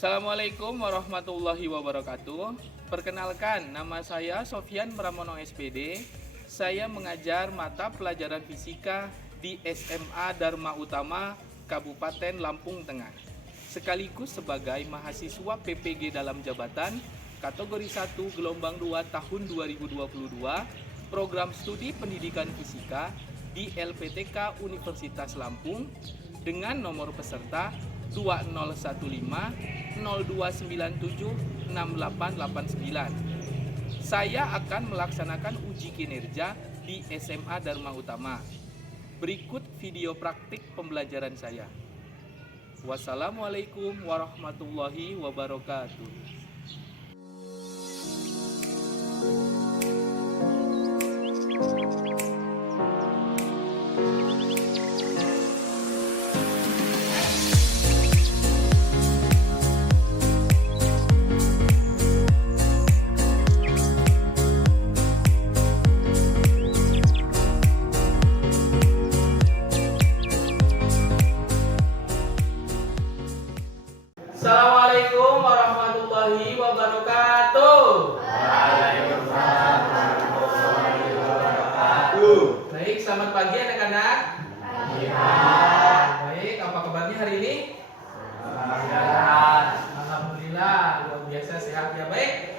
Assalamualaikum warahmatullahi wabarakatuh. Perkenalkan, nama saya Sofyan Pramono SPD. Saya mengajar mata pelajaran fisika di SMA Dharma Utama, Kabupaten Lampung Tengah. Sekaligus sebagai mahasiswa PPG dalam jabatan kategori 1 gelombang 2 tahun 2022, program studi pendidikan fisika di LPTK Universitas Lampung dengan nomor peserta 2015-0297-6889. Saya akan melaksanakan uji kinerja di SMA Dharma Utama. Berikut video praktik pembelajaran saya. Wassalamualaikum warahmatullahi wabarakatuh. Assalamualaikum warahmatullahi wabarakatuh. Waalaikumsalam warahmatullahi wabarakatuh. Baik, selamat pagi anak-anak. Pagi. Baik, apa kabarnya hari ini? Alhamdulillah, luar biasa sehat ya. Baik,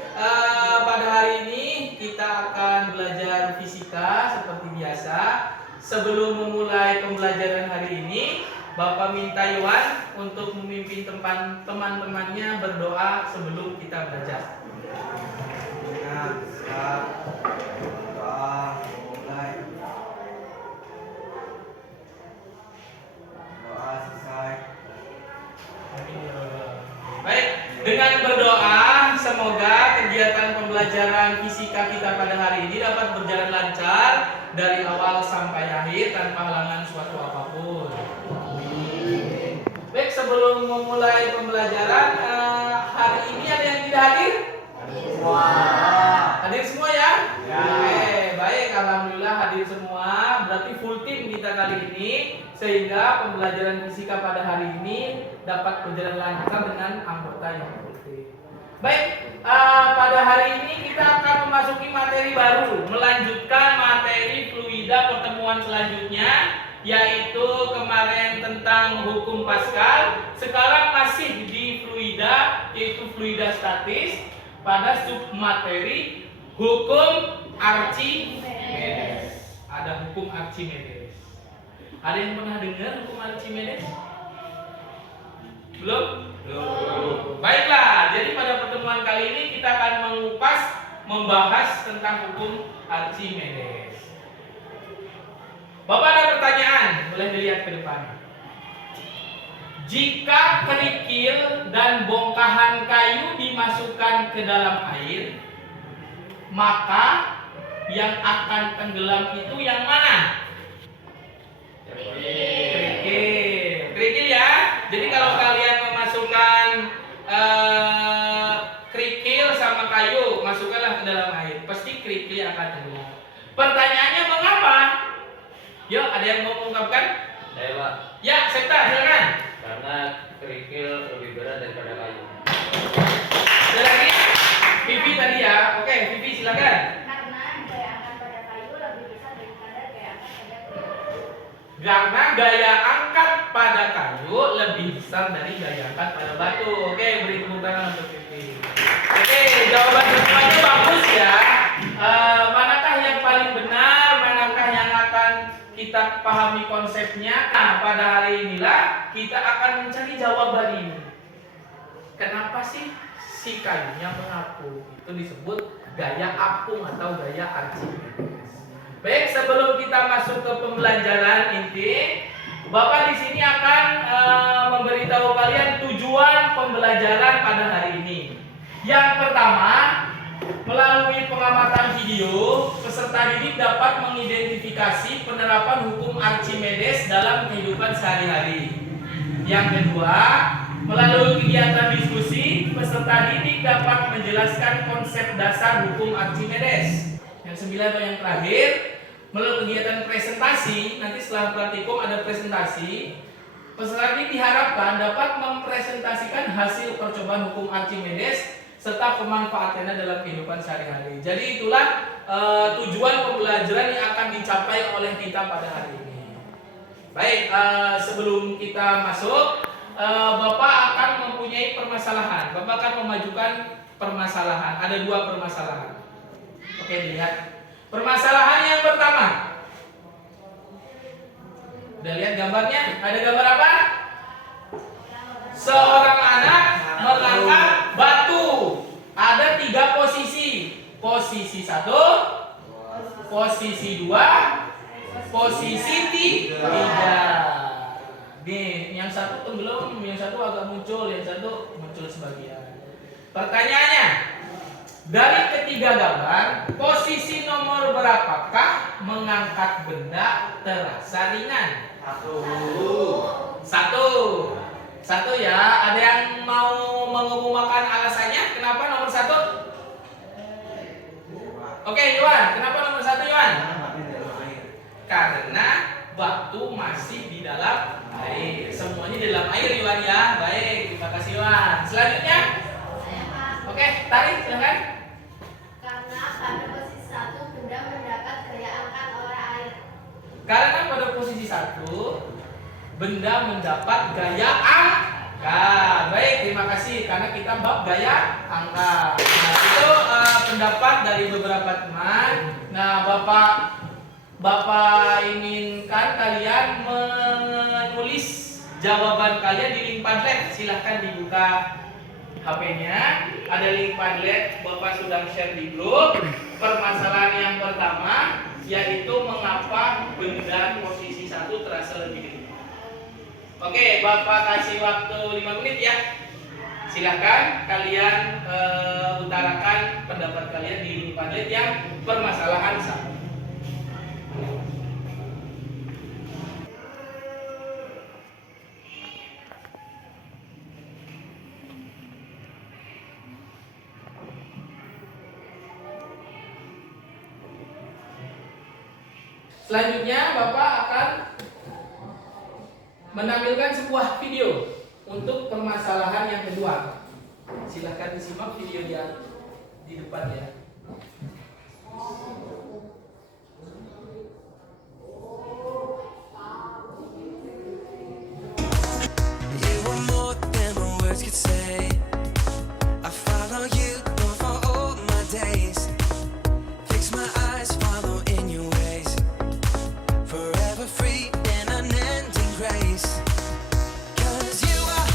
pada hari ini kita akan belajar fisika seperti biasa. Sebelum memulai pembelajaran hari ini, Bapak minta Iwan untuk memimpin teman-temannya berdoa sebelum kita belajar. Ingat, siap. Doa mulai. Doa selesai. Baik, dengan berdoa semoga kegiatan pembelajaran fisika kita pada hari ini dapat berjalan lancar dari awal sampai akhir tanpa halangan suatu apapun. Baik, sebelum memulai pembelajaran, hari ini ada yang tidak hadir? Semua. Hadir semua ya? Ya. Oke, baik, alhamdulillah hadir semua. Berarti full tim kita kali ini, sehingga pembelajaran fisika pada hari ini dapat berjalan lancar dengan anggota yang full tim. Baik, pada hari ini kita akan memasuki materi baru, melanjutkan materi fluida pertemuan selanjutnya, yaitu kemarin tentang hukum Pascal. Sekarang masih di fluida, yaitu fluida statis, pada submateri hukum Archimedes. Ada hukum Archimedes. Ada yang pernah dengar hukum Archimedes? Belum? Belum. Baiklah, jadi pada pertemuan kali ini kita akan membahas tentang hukum Archimedes. Bapak ada pertanyaan, boleh dilihat ke depan. Jika kerikil dan bongkahan kayu dimasukkan ke dalam air, maka yang akan tenggelam itu yang mana? Kerikil ya. Jadi kalau kalian memasukkan kerikil sama kayu, masukkanlah ke dalam air, pasti kerikil akan tenggelam. Pertanyaannya mengapa? Yuk, ada yang mau mengungkapkan? Saya Pak, Ya, Septa, silakan. karena kerikil lebih berat daripada kayu. Ada lagi? Vivi tadi ya. Oke, Vivi silakan. Karena gaya angkat pada kayu lebih besar daripada gaya angkat pada kerikil. Karena gaya angkat pada kayu lebih besar dari gaya angkat pada batu. Oke, beri tepuk tangan untuk Vivi. Oke, jawaban semuanya bagus ya. Manakah yang paling benar? Manakah yang akan kita pahami konsepnya? Nah, pada hari inilah kita akan mencari jawaban ini. Kenapa sih si kayunya mengapung? Itu disebut gaya apung atau gaya Archimedes. Baik, sebelum kita masuk ke pembelajaran inti, Bapak di sini akan memberitahu kalian tujuan pembelajaran pada hari ini. Yang pertama, melalui pengamatan video, peserta didik dapat mengidentifikasi penerapan hukum Archimedes dalam kehidupan sehari-hari. Yang kedua, melalui kegiatan diskusi, peserta didik dapat menjelaskan konsep dasar hukum Archimedes. Yang 9 atau yang terakhir, melalui kegiatan presentasi, nanti setelah praktikum ada presentasi, Peserta ini diharapkan dapat mempresentasikan hasil percobaan hukum Archimedes serta pemanfaatannya dalam kehidupan sehari-hari. Jadi itulah tujuan pembelajaran yang akan dicapai oleh kita pada hari ini. Baik, sebelum kita masuk, Bapak akan mempunyai permasalahan. Bapak akan memajukan permasalahan. Ada 2 permasalahan. Oke, dilihat. Permasalahan yang pertama. Udah lihat gambarnya? Ada gambar apa? Seorang anak mengangkat batu. Ada 3 posisi. Posisi 1, posisi 2, posisi 3. Nih, yang satu tenggelam, yang satu agak muncul, yang satu muncul sebagian. Pertanyaannya, dari ketiga gambar, posisi nomor berapakah mengangkat benda terasa ringan? 1 ya. Ada yang mau mengumumkan alasannya? Kenapa nomor 1? Oke, Iwan. Kenapa nomor 1, Iwan? Karena batu masih di dalam air. Semuanya di dalam air, Iwan ya. Baik, terima kasih, Iwan. Selanjutnya, oke, tarik silakan. Karena pada posisi 1 benda mendapat gaya angkat oleh air. Karena pada posisi 1 benda mendapat gaya angkat. Baik, terima kasih karena kita bab gaya angkat. Nah, itu pendapat dari beberapa teman. Nah, Bapak inginkan kalian menulis jawaban kalian di link Padlet. Silahkan dibuka HP-nya. Ada link Padlet, Bapak sudah share di grup. Permasalahan yang pertama yaitu mengapa benda posisi 1 terasa lebih ringan. Oke, Bapak kasih waktu 5 menit ya. Silahkan kalian utarakan pendapat kalian di link Padlet yang permasalahan 1. Selanjutnya Bapak akan menampilkan sebuah video untuk permasalahan yang kedua. Silahkan disimak video di depan ya. You were more than my words could say. I follow you for all my days. Fix my eyes, follow in your ways. Forever free in unending grace. 'Cause you are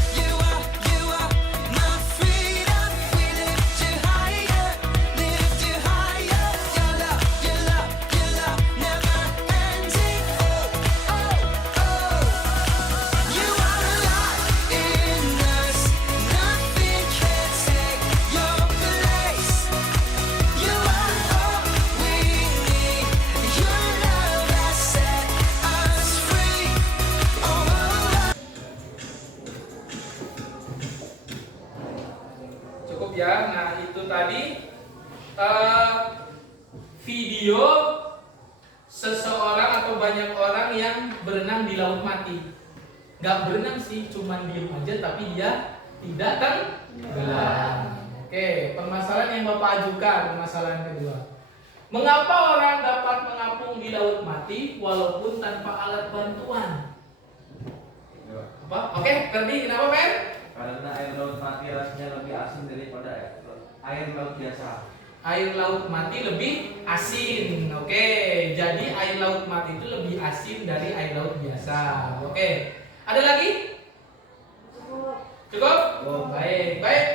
my freedom. We lift you higher, lift you higher. Your love, your love, your love, never ending. Oh, oh, oh. You are alive in us. Nothing can take your place. You are all we need. Your love has set us free. Oh, oh, oh. Cukup ya. Nah, itu tadi video seseorang atau banyak orang yang berenang di laut mati. Gak berenang sih, cuman diem aja tapi dia tidak tenggelam. Oke, permasalahan yang Bapak ajukan, permasalahan kedua. Mengapa orang dapat mengapung di laut mati walaupun tanpa alat bantuan? Apa? Oke, Ferdi, kenapa Fer? Karena air laut mati rasanya lebih asin daripada air laut biasa. Air laut mati lebih asin. Oke, jadi air laut mati itu lebih asin dari air laut biasa. Oke, ada lagi? Cukup? Baik, baik.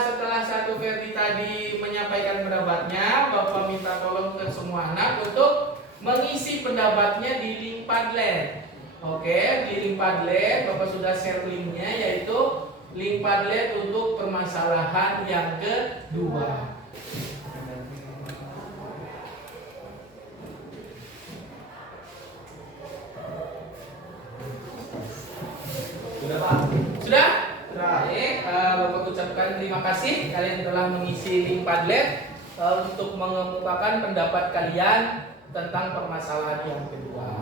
Setelah satu Ferdi tadi menyampaikan pendapatnya, Bapak minta tolong ke semua anak untuk mengisi pendapatnya di link Padlet. Oke, di link Padlet Bapak sudah share linknya, yaitu link Padlet untuk permasalahan yang kedua. Sudah Pak? Sudah? Baik, Bapak ucapkan terima kasih kalian telah mengisi link Padlet untuk mengemukakan pendapat kalian tentang permasalahan yang kedua.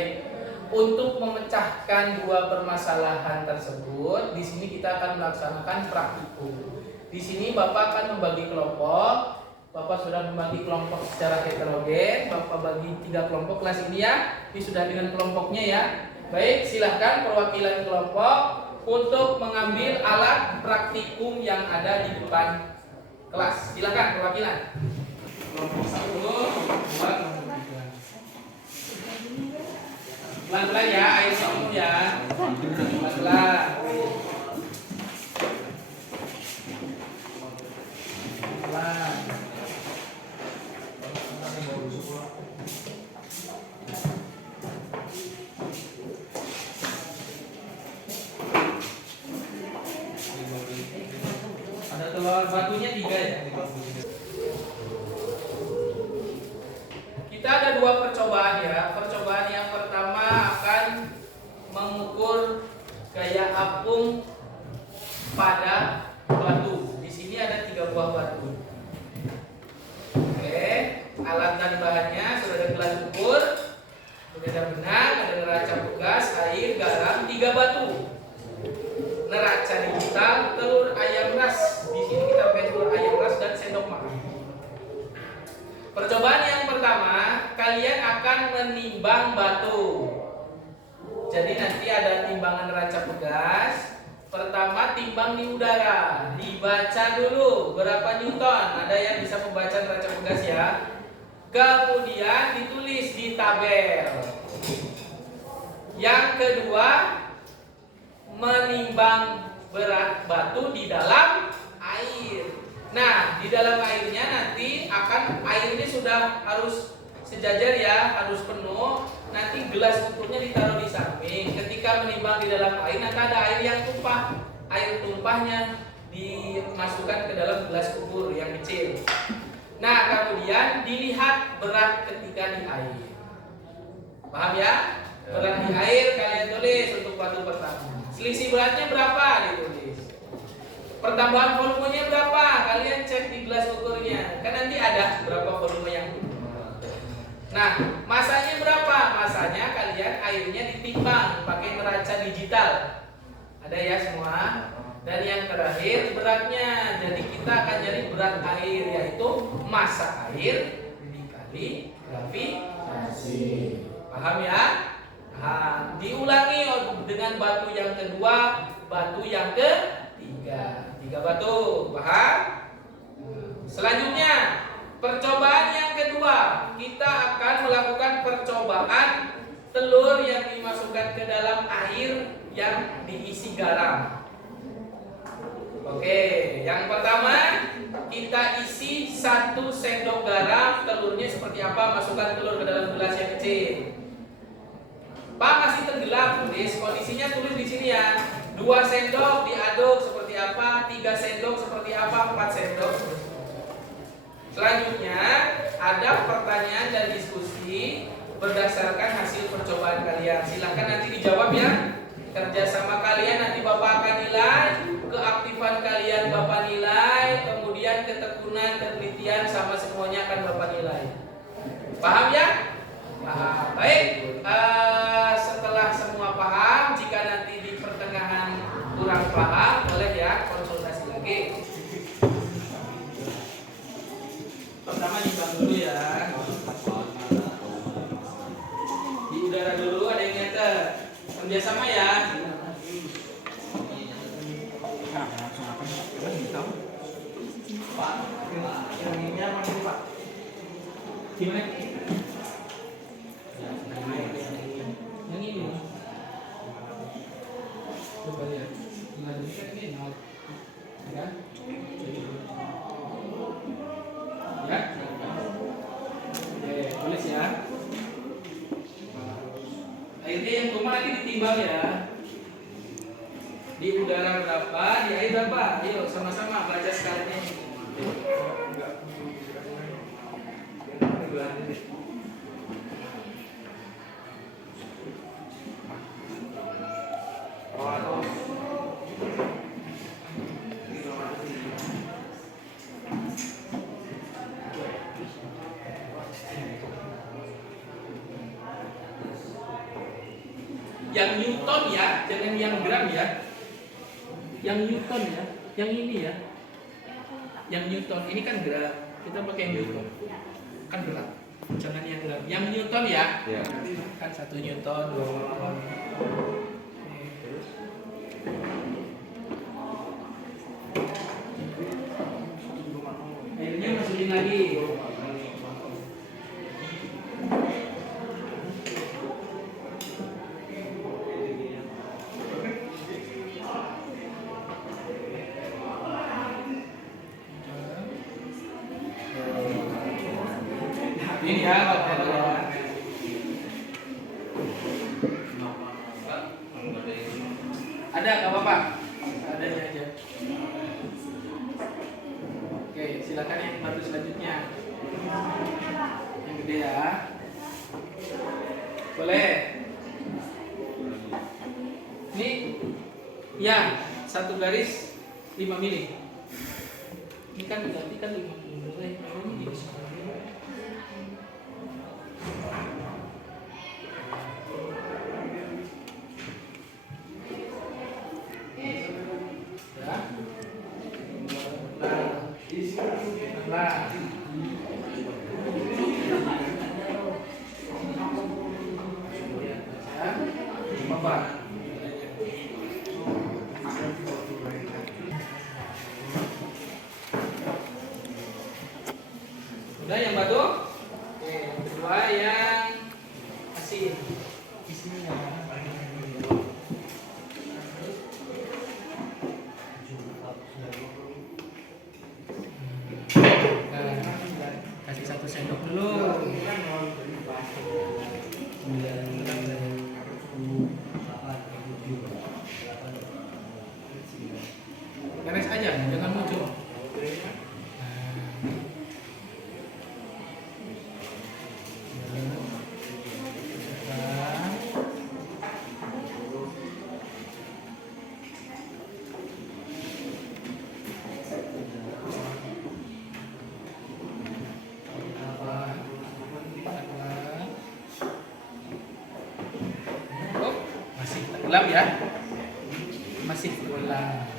untuk memecahkan dua permasalahan tersebut, di sini kita akan melaksanakan praktikum. Di sini Bapak akan membagi kelompok. Bapak sudah membagi kelompok secara heterogen. Bapak bagi 3 kelompok kelas ini ya. Ini sudah dengan kelompoknya ya. Baik, silahkan perwakilan kelompok untuk mengambil alat praktikum yang ada di depan kelas. Silahkan perwakilan. Kelompok 1, kelompok 2, kelompok 3. Pelan-pelan ya, ayo kamu ya. Pelan-pelan. Pelan. Ada telur batunya 3 ya. Kita ada 2 percobaan ya. Percobaan yang pertama akan mengukur gaya apung pada batu. Di sini ada 3 buah batu. Oke, alat dan bahannya sudah ada gelas ukur, sudah ada benang, ada neraca pegas, air, garam, 3 batu. Neraca digital, telur ayam ras. Di sini kita pakai telur ayam ras dan sendok makan. Percobaan yang pertama, kalian akan menimbang batu. Jadi nanti ada timbangan neraca pegas. Pertama timbang di udara, dibaca dulu berapa newton. Ada yang bisa membaca neraca pegas ya. Kemudian ditulis di tabel. Yang kedua, menimbang berat batu di dalam air. Nah, di dalam airnya nanti air ini sudah harus sejajar ya, harus penuh. Nanti gelas ukurnya ditaruh di samping. Ketika menimbang di dalam air, nanti ada air yang tumpah. Air tumpahnya dimasukkan ke dalam gelas ukur yang kecil. Nah, kemudian dilihat berat ketika di air. Paham ya? Berat di air kalian tulis untuk batu pertama. Selisih beratnya berapa ditulis. Pertambahan volumenya berapa? Kalian cek di gelas ukurnya. Kan nanti ada berapa volume yang. Nah, masanya berapa? Masanya kalian airnya ditimbang pakai neraca digital. Ada ya semua? Dan yang terakhir beratnya. Jadi kita akan nyari berat air, yaitu massa air dikali gravitasi. Paham ya? Nah, diulangi dengan batu yang kedua, batu yang ketiga. 3 batu, paham? Selanjutnya, percobaan yang kedua, kita akan melakukan percobaan telur yang dimasukkan ke dalam air yang diisi garam. Oke, yang pertama kita isi 1 sendok garam. Telurnya seperti apa? Masukkan telur ke dalam gelas yang kecil. Pak, masih tenggelam, tulis kondisinya, tulis di sini ya. 2 sendok diaduk seperti apa? 3 sendok seperti apa? 4 sendok. Selanjutnya ada pertanyaan dan diskusi berdasarkan hasil percobaan kalian. Silahkan nanti dijawab ya. Kerjasama kalian nanti Bapak akan nilai, keaktifan kalian Bapak nilai, kemudian ketekunan, ketelitian sama semuanya akan Bapak nilai. Paham ya? Paham. Baik. Setelah semua paham, jika nanti di pertengahan kurang paham, boleh ya konsultasi lagi. Pertama nimbang dulu ya. Di udara dulu, ada yang nyeter. Kerjasama ya. Pak, yang ini apa sih Pak? Gimana? Yang ini. Coba lihat. Tinggal ini kan ini nol. Ya. Ya. Oke, tulis ya. Airnya yang tumpah nanti ditimbang ya. Di udara berapa, di air berapa? Ayo sama-sama baca skalanya. Yang Newton ya, jangan yang gram ya. Yang Newton ya, yang ini ya. Yang Newton, ini kan gram. Kita pakai Newton. Kan berat. Jangan yang gram. Yang Newton ya. Ya. Kan 1 Newton, 2 Newton. Airnya masukin lagi. Ini ya, ada nggak apa-apa? Adanya aja. Oke, silakan yang batu selanjutnya. Yang gede ya. Boleh. Ini ya, 1 garis 5 mili. Ini kan berarti kan 5 mili. Ini gini. Udah yang batu? Oke, yang kedua yang asin. Isinya. Kasih 1 sendok dulu. Beres aja, jangan muncul. Masih tenggelam ya, masih tenggelam.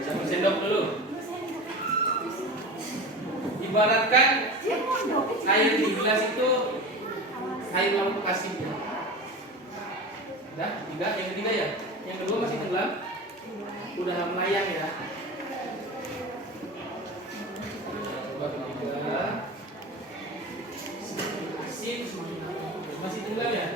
Satu sendok dulu. Ibaratkan air di gelas itu air laut pasirnya. Udah, 3, yang ketiga ya. Yang kedua masih tenggelam. Udah melayang ya. Masih tenggelam ya.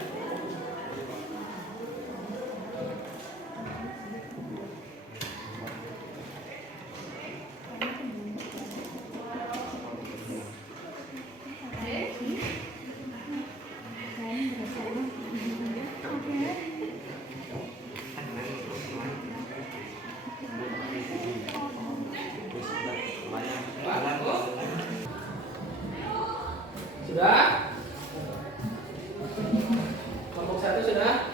Sudah? Kelompok 1 sudah?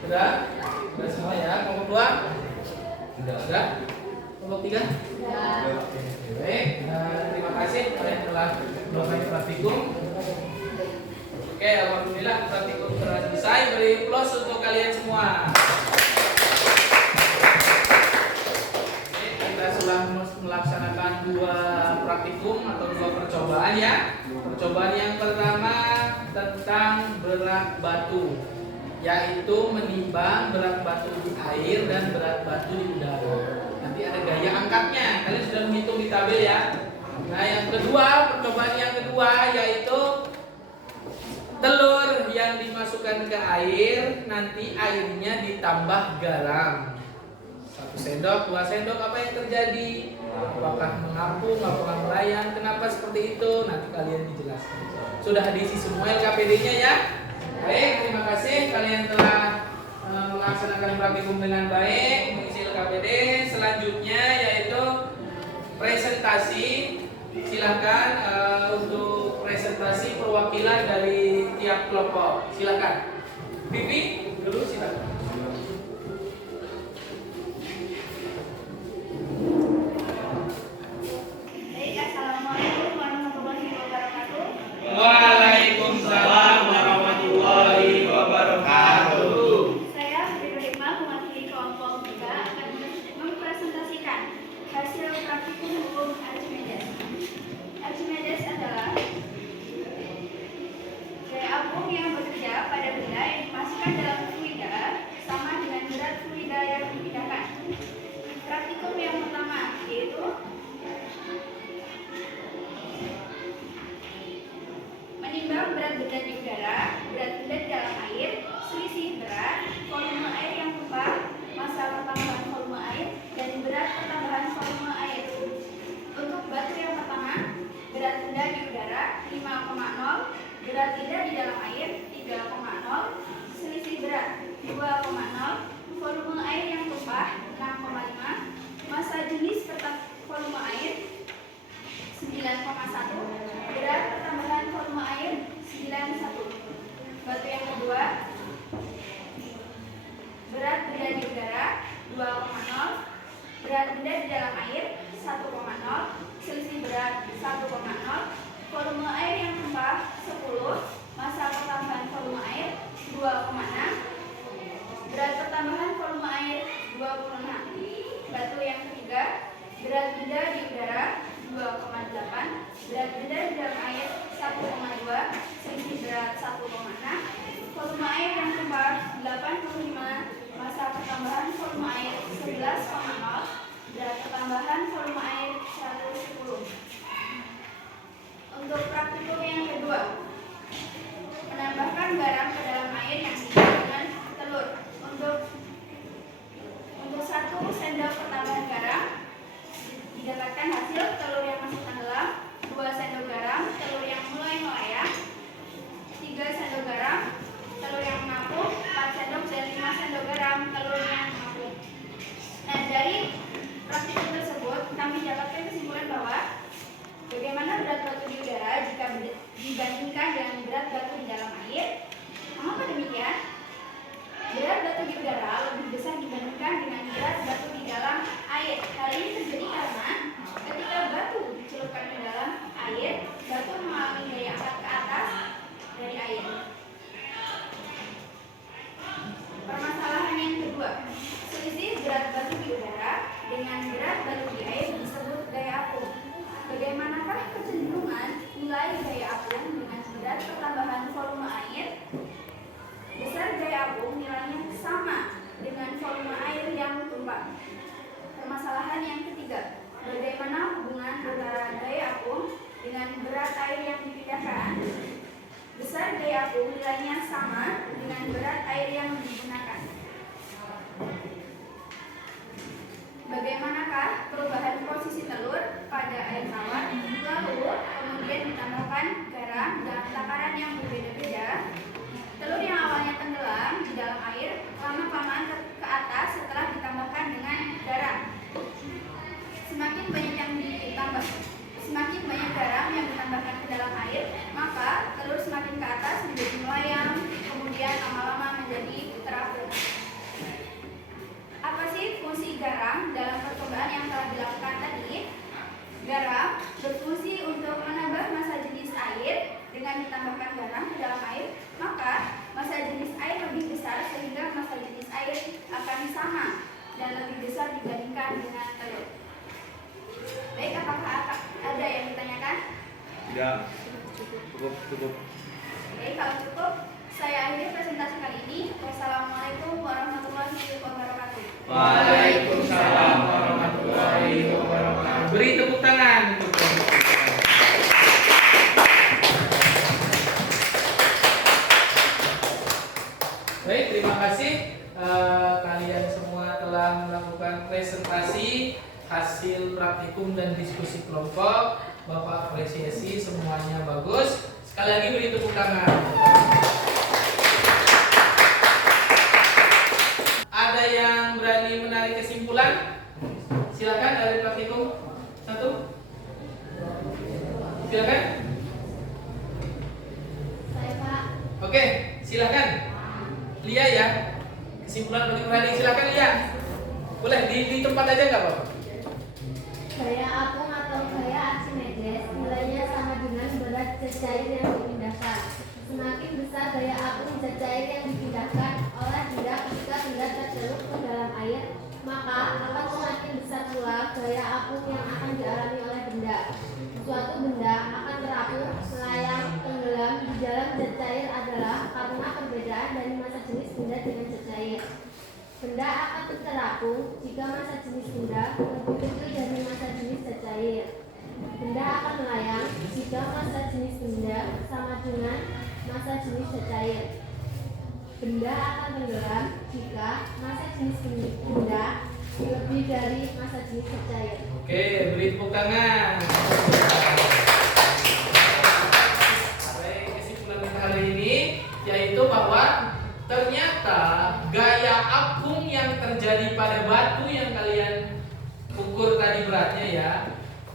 Sudah? Sudah semua ya? Kelompok 2? Sudah? Kelompok 3? Baik, terima kasih kepada yang telah melakukan praktikum. Oke, alhamdulillah praktikum telah selesai. Beri plus untuk kalian semua. Oke, kita sudah melaksanakan 2 praktikum atau 2 percobaan ya. Percobaan yang pertama tentang berat batu, yaitu menimbang berat batu di air dan berat batu di udara. Nanti ada gaya angkatnya. Kalian sudah menghitung di tabel ya. Nah, yang kedua, percobaan yang kedua yaitu telur yang dimasukkan ke air, nanti airnya ditambah garam. 1 sendok, 2 sendok, apa yang terjadi? Apakah mengapung, apakah melayan, kenapa seperti itu? Nanti kalian dijelaskan. Sudah diisi semua LKPD-nya ya? Baik, terima kasih kalian telah melaksanakan praktikum dengan baik, mengisi LKPD. Selanjutnya yaitu presentasi. Silakan untuk presentasi perwakilan dari tiap kelompok. Silakan. Vivi dulu silakan. Baik, assalamualaikum warahmatullahi wabarakatuh. Waalaikumsalam warahmatullahi wabarakatuh. Saya Sri Hikmah mewakili kelompok 3 akan mempresentasikan hasil praktikum hukum Archimedes. Archimedes adalah gaya apung yang bekerja pada benda yang dimasukkan dalam fluida sama dengan berat fluida yang dipindahkan. Praktikum yang pertama yaitu menimbang berat benda di udara, berat benda di dalam air, selisih berat, volume air yang tumpah, massa pertambahan volume air, dan berat pertambahan volume air. Untuk batu yang pertama, berat benda di udara 5,0, berat benda di dalam air 3,0, selisih berat 2,0, volume air yang tumpah 6,5, massa jenis volume air 9,1, berat pertambahan volume air 91. Batu yang kedua, berat benda di udara 2,0, berat benda di dalam air 1,0, selisih berat 1,0, volume air yang tumpah 10, massa pertambahan volume air 2,6, berat pertambahan volume air 26. Batu yang ketiga, berat benda di udara 2,8, berat benda di dalam air 1,2, selisih berat 1,6, volume air yang tumpah 85, massa pertambahan volume air 11,0, berat pertambahan volume air 110. Untuk praktikum yang kedua, menambahkan garam ke dalam air yang diisi dengan telur. Untuk 1 sendok pertambahan garam didapatkan hasil telur yang masih tenggelam, 2 sendok garam telur yang mulai melayang, 3 sendok garam telur yang mengapung, 4 sendok dan 5 sendok garam telur yang mengapung. Nah, dari praktikum tersebut kami dapatkan kesimpulan bahwa bagaimana berat batu di udara jika dibandingkan dengan berat batu di dalam air. Mengapa demikian? Berat batu di udara lebih besar dibandingkan dengan berat batu di dalam air. Hal ini terjadi karena ketika batu dicelupkan ke dalam air, batu mengalami gaya angkat ke atas dari air. Permasalahan yang kedua, selisih berat batu di udara dengan berat batu di air disebut gaya apung. Bagaimanakah kecenderungan nilai gaya apung dengan berat pertambahan volume air? Besar gaya apung nilainya sama dengan volume air yang tumpah. Permasalahan yang ketiga, bagaimana hubungan antara gaya apung dengan berat air yang dipindahkan? Besar gaya apung nilainya sama dengan berat air yang digunakan. Bagaimanakah perubahan posisi telur pada air tawar, lalu kemudian ditambahkan garam dalam takaran yang berbeda-beda? Telur yang awalnya tenggelam di dalam air lama-kelamaan ke atas setelah ditambahkan dengan garam. Semakin banyak garam yang ditambahkan ke dalam air, maka telur semakin ke atas menjadi melayang, kemudian lama-lama menjadi terapung. Apa sih fungsi garam dalam percobaan yang telah dilakukan tadi? Garam berfungsi untuk menambah massa jenis air. Dengan ditambahkan garam ke dalam air, maka massa jenis air lebih besar sehingga massa jenis air akan sama dan lebih besar dibandingkan dengan telur. Baik, apakah ada yang ditanyakan? Ya, cukup. Oke, kalau cukup, saya akhiri presentasi kali ini. Wassalamualaikum warahmatullahi wabarakatuh. Waalaikumsalam warahmatullahi wabarakatuh. Beri tepuk tangan untuk Baik, terima kasih kalian semua telah melakukan presentasi hasil praktikum dan diskusi kelompok. Bapak apresiasi semuanya bagus. Sekali lagi beri tepuk tangan. Ada yang berani menarik kesimpulan? Silakan dari praktikum 1. Silakan. Saya Pak. Oke, silakan. Lia ya. Kesimpulan bagi berani silakan Lia. Boleh di tempat aja nggak Pak? Gaya apung atau gaya Archimedes nilainya sama dengan berat zat cair yang dipindahkan. Semakin besar gaya apung zat cair yang dipindahkan oleh benda ketika benda tercelup ke dalam air, maka akan semakin besar pula gaya apung yang akan dialami oleh benda. Suatu benda akan terapung, melayang, tenggelam di dalam zat cair adalah karena perbedaan dari massa jenis benda dengan zat cair. Benda akan terapung jika massa jenis benda lebih kecil dari massa jenis zat cair. Benda akan melayang jika massa jenis benda sama dengan massa jenis zat cair. Benda akan tenggelam jika massa jenis benda lebih dari massa jenis zat cair. Oke, beri tepuk tangan. Baik, kesimpulan kita hari ini yaitu bahwa ternyata gaya apung yang terjadi pada batu yang kalian ukur tadi beratnya ya,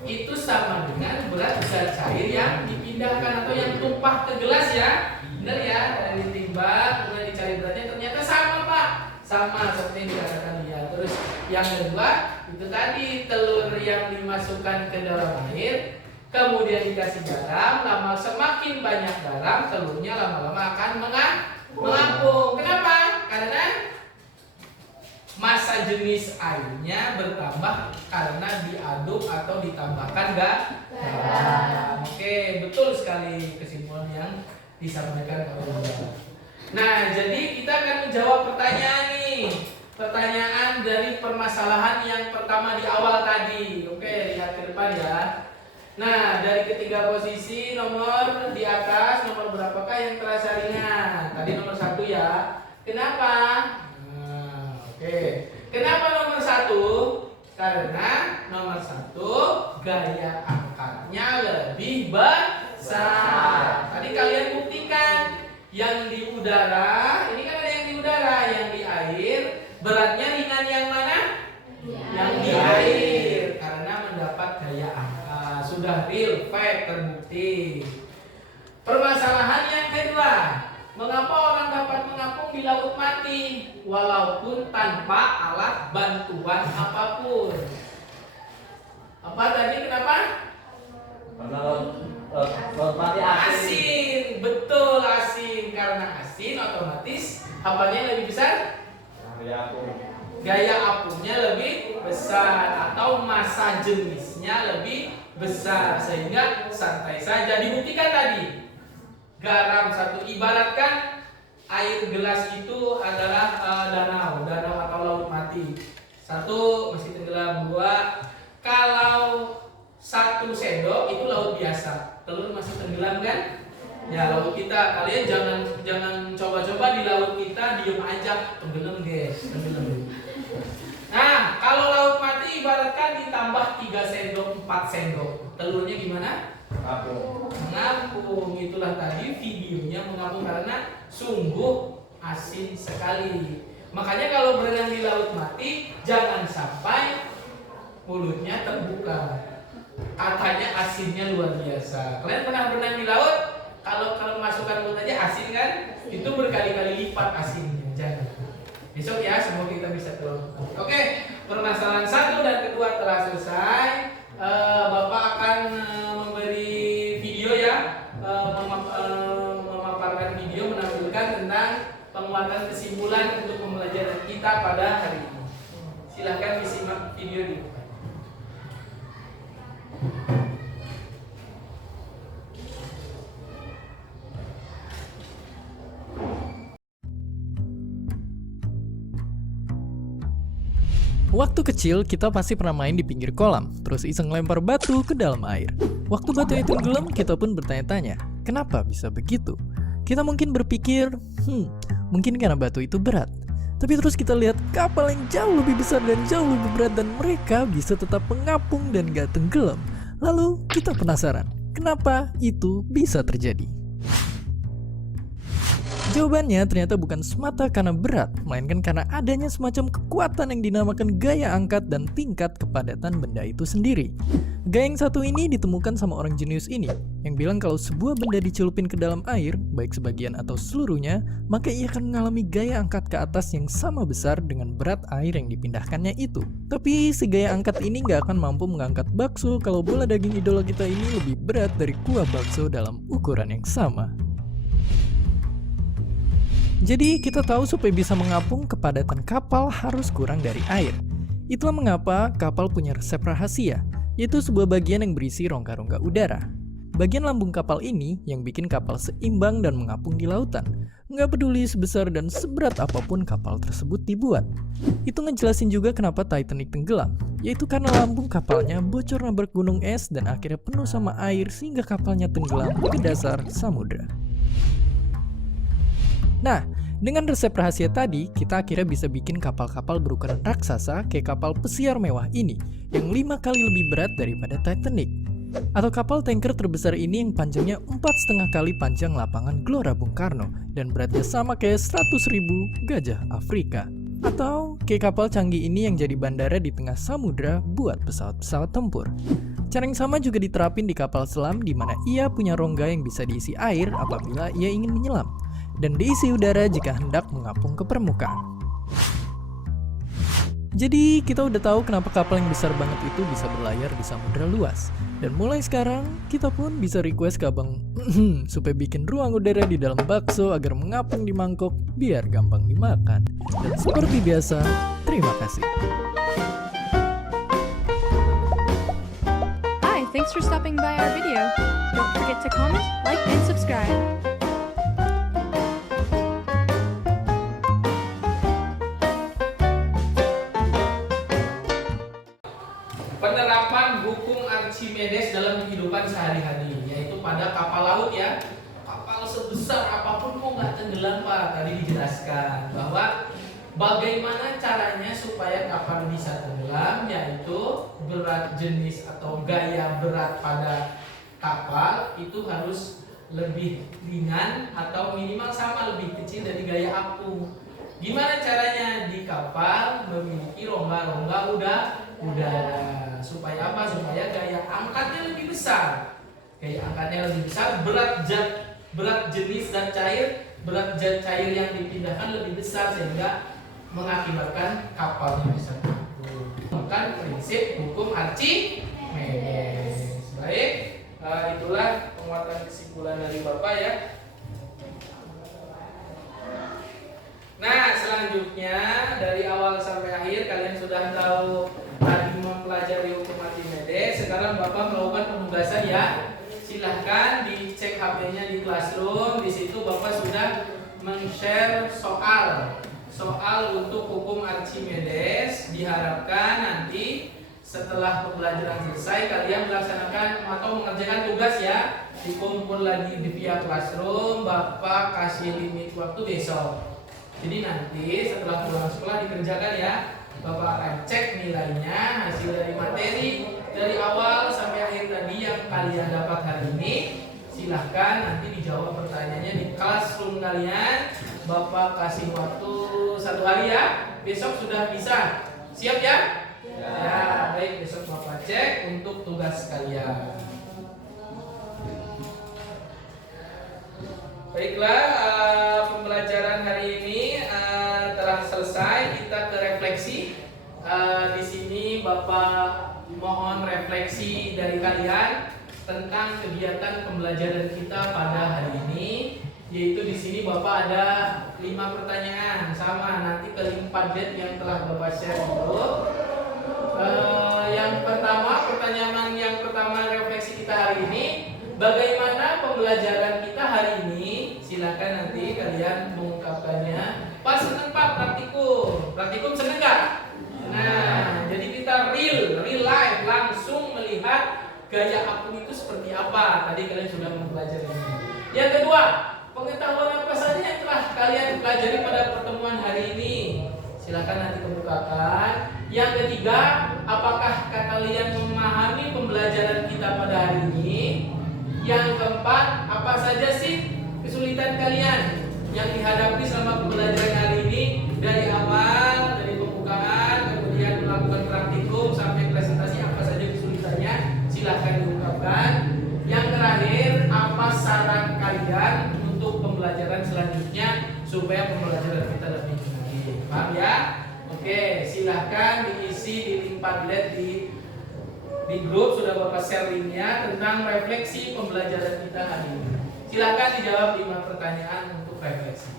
itu sama dengan berat zat cair yang dipindahkan atau yang tumpah ke gelas ya. Benar ya, dari ditimbang kemudian dicari beratnya ternyata sama Pak. Sama seperti yang dikatakan dia. Terus yang kedua itu tadi telur yang dimasukkan ke dalam air kemudian dikasih garam, lama semakin banyak garam telurnya lama-lama akan mengapung. Kenapa? Karena massa jenis airnya bertambah karena diaduk atau ditambahkan garam. Oke, betul sekali kesimpulan yang disampaikan oleh Bapak. Nah, jadi kita akan menjawab pertanyaan nih. Pertanyaan dari permasalahan yang pertama di awal tadi. Oke, lihat ke depan ya. Nah, dari ketiga posisi nomor di atas, nomor berapakah yang terasa ringan? Tadi nomor 1 ya. Kenapa? Nah, oke. Kenapa nomor 1? Karena nomor 1 gaya angkatnya lebih besar. Tadi kalian buktikan yang di udara, ini kan ada yang di udara, yang di air, beratnya ringan yang mana? Yang di air, karena mendapat gaya angkat. Sudah real fact terbukti. Permasalahan yang kedua, mengapa orang dapat mengapung di laut mati walaupun tanpa alat bantuan apapun? Apa tadi kenapa? Karena laut mati Asin, betul asin. Karena asin otomatis apanya lebih besar? Gaya apungnya lebih besar atau massa jenisnya lebih besar sehingga santai saja. Dibuktikan tadi garam 1, ibaratkan air gelas itu adalah danau atau laut mati. 1 masih tenggelam, 2 kalau 1 sendok itu laut biasa, telur masih tenggelam kan? Ya laut kita, kalian jangan coba-coba di laut kita diem aja, tenggelam guys, tenggelam. Nah kalau laut mati ibaratkan ditambah 3 sendok, 4 sendok, telurnya gimana? Mengapung. Itulah tadi videonya mengapung karena sungguh asin sekali. Makanya kalau berenang di laut mati jangan sampai mulutnya terbuka. Katanya asinnya luar biasa. Kalian pernah berenang di laut? Kalau masukkan mulut aja asin kan? Itu berkali-kali lipat asinnya. Jangan. Besok ya, semoga kita bisa keluar. Oke, permasalahan 1 dan 2 telah selesai. Bapak akan memberi video ya, memaparkan video menampilkan tentang penguatan kesimpulan untuk pembelajaran kita pada hari ini. Silahkan disimak video di depan. Waktu kecil, kita pasti pernah main di pinggir kolam, terus iseng lempar batu ke dalam air. Waktu batu itu tenggelam, kita pun bertanya-tanya, kenapa bisa begitu? Kita mungkin berpikir, mungkin karena batu itu berat. Tapi terus kita lihat kapal yang jauh lebih besar dan jauh lebih berat dan mereka bisa tetap mengapung dan gak tenggelam. Lalu kita penasaran, kenapa itu bisa terjadi? Jawabannya ternyata bukan semata karena berat, melainkan karena adanya semacam kekuatan yang dinamakan gaya angkat dan tingkat kepadatan benda itu sendiri. Gaya yang satu ini ditemukan sama orang jenius ini, yang bilang kalau sebuah benda dicelupin ke dalam air, baik sebagian atau seluruhnya, maka ia akan mengalami gaya angkat ke atas yang sama besar dengan berat air yang dipindahkannya itu. Tapi si gaya angkat ini nggak akan mampu mengangkat bakso kalau bola daging idola kita ini lebih berat dari kuah bakso dalam ukuran yang sama. Jadi kita tahu supaya bisa mengapung kepadatan kapal harus kurang dari air. Itulah mengapa kapal punya resep rahasia, yaitu sebuah bagian yang berisi rongga-rongga udara. Bagian lambung kapal ini yang bikin kapal seimbang dan mengapung di lautan. Nggak peduli sebesar dan seberat apapun kapal tersebut dibuat. Itu ngejelasin juga kenapa Titanic tenggelam, yaitu karena lambung kapalnya bocor nabrak gunung es dan akhirnya penuh sama air sehingga kapalnya tenggelam ke dasar samudra. Nah, dengan resep rahasia tadi, kita akhirnya bisa bikin kapal-kapal berukuran raksasa kayak kapal pesiar mewah ini, yang 5 kali lebih berat daripada Titanic. Atau kapal tanker terbesar ini yang panjangnya 4,5 kali panjang lapangan Gelora Bung Karno, dan beratnya sama kayak 100.000 gajah Afrika. Atau kayak kapal canggih ini yang jadi bandara di tengah samudra buat pesawat-pesawat tempur. Cara yang sama juga diterapin di kapal selam di mana ia punya rongga yang bisa diisi air apabila ia ingin menyelam, dan diisi udara jika hendak mengapung ke permukaan. Jadi kita udah tahu kenapa kapal yang besar banget itu bisa berlayar di samudra luas. Dan mulai sekarang kita pun bisa request ke abang supaya bikin ruang udara di dalam bakso agar mengapung di mangkok biar gampang dimakan. Dan seperti biasa, terima kasih. Hi, thanks for stopping by our video. Don't forget to comment, like, and subscribe. Penerapan hukum Archimedes dalam kehidupan sehari-hari, yaitu pada kapal laut ya. Kapal sebesar apapun kok nggak tenggelam Pak. Tadi dijelaskan bahwa bagaimana caranya supaya kapal bisa tenggelam, yaitu berat jenis atau gaya berat pada kapal itu harus lebih ringan atau minimal sama lebih kecil dari gaya apung. Gimana caranya? Di kapal memiliki rongga-rongga udara. Supaya apa? Supaya gaya angkatnya lebih besar. Gaya angkatnya lebih besar, berat jenis dan berat zat cair yang dipindahkan lebih besar sehingga mengakibatkan kapalnya bisa terapung. Bukan prinsip hukum Archimedes. Baik, itulah penguatan kesimpulan dari Bapak ya. Nah, selanjutnya dari awal sampai akhir kalian sudah tahu tadi mempelajari hukum Archimedes. Sekarang Bapak melakukan penugasan ya. Silahkan dicek HP-nya di Classroom. Di situ Bapak sudah men-share soal untuk hukum Archimedes. Diharapkan nanti setelah pembelajaran selesai kalian melaksanakan atau mengerjakan tugas ya. Dikumpul lagi di via Classroom. Bapak kasih limit waktu besok. Jadi nanti setelah pulang sekolah dikerjakan ya. Bapak akan cek nilainya, hasil dari materi dari awal sampai akhir tadi yang kalian dapat hari ini. Silahkan nanti dijawab pertanyaannya di Classroom kalian. Bapak kasih waktu 1 hari ya. Besok sudah bisa. Siap ya? Ya, baik, besok Bapak cek untuk tugas kalian. Baiklah, pembelajaran hari ini telah selesai. Kita ke refleksi. Di sini Bapak mohon refleksi dari kalian tentang kegiatan pembelajaran kita pada hari ini. Yaitu di sini Bapak ada 5 pertanyaan sama nanti ke link Padlet yang telah Bapak share itu. Yang pertama, pertanyaan yang pertama refleksi kita hari ini, bagaimana pembelajaran kita hari ini? Silakan nanti kalian mengungkapkannya. Pak, seneng Pak praktikum. Praktikum seneng gak? Nah, jadi kita real life langsung melihat gaya apung itu seperti apa. Tadi kalian sudah mempelajarinya. Yang kedua, pengetahuan apa saja yang telah kalian pelajari pada pertemuan hari ini? Silakan nanti kemukakan. Yang ketiga, apakah kalian memahami pembelajaran kita pada hari ini? Yang keempat, apa saja sih kesulitan kalian yang dihadapi selama pembelajaran hari ini, dari awal, dari pembukaan, kemudian melakukan praktikum sampai presentasi, apa saja kesulitannya? Silahkan diungkapkan. Yang terakhir, apa saran kalian untuk pembelajaran selanjutnya supaya pembelajaran kita lebih menarik? Paham ya? Oke, silahkan diisi di link Padlet di grup, sudah Bapak share linknya tentang refleksi pembelajaran kita hari ini. Silahkan dijawab 5 pertanyaan untuk refleksi.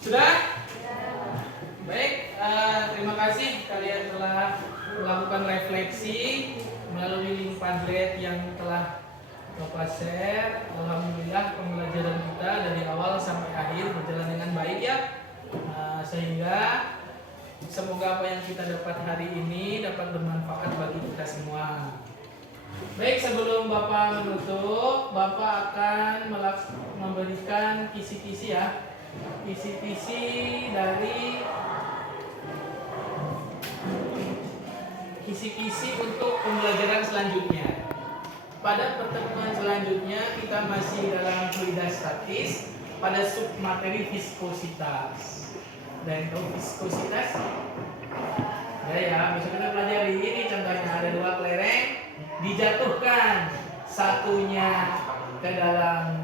Sudah? Baik, terima kasih kalian telah melakukan refleksi melalui link Padlet yang telah Bapak share. Alhamdulillah pembelajaran kita dari awal sampai akhir berjalan dengan baik ya. Sehingga semoga apa yang kita dapat hari ini dapat bermanfaat bagi kita semua. Baik, sebelum Bapak menutup, Bapak akan memberikan kisi-kisi ya. Kisi-kisi dari kisi-kisi untuk pembelajaran selanjutnya. Pada pertemuan selanjutnya kita masih dalam fluida statis pada submateri viskositas. Dan tahu viskositas? Ya, besok kita pelajari ini contohnya ada 2 kelereng dijatuhkan, satunya ke dalam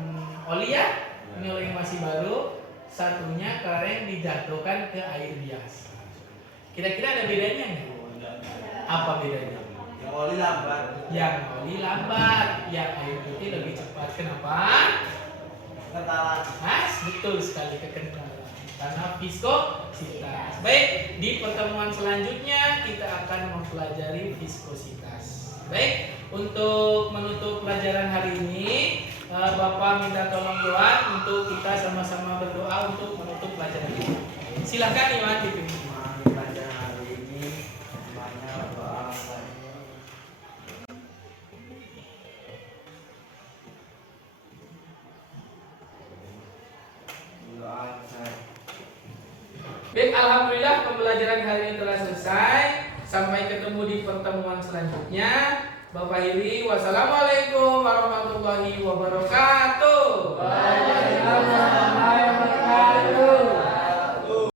oli ya, ini oli yang masih baru, satunya kelereng dijatuhkan ke air biasa. Kira-kira ada bedanya nggak? Apa bedanya? Yang oli lambat. Yang oli lambat, yang air putih lebih cepat. Kenapa? Kentalan. Mas, betul sekali, kekentalan. Karena viskositas. Baik, di pertemuan selanjutnya kita akan mempelajari viskositas. Baik, untuk menutup pelajaran hari ini, Bapak minta tolong doa untuk kita sama-sama berdoa untuk menutup pelajaran ini. Silakan Iwan dipimpin. Pelajaran hari ini semuanya doa. Baik, alhamdulillah pembelajaran hari ini telah selesai. Sampai ketemu di pertemuan selanjutnya. Bapak Hiri, wassalamualaikum warahmatullahi wabarakatuh. Waalaikumsalam warahmatullahi wabarakatuh.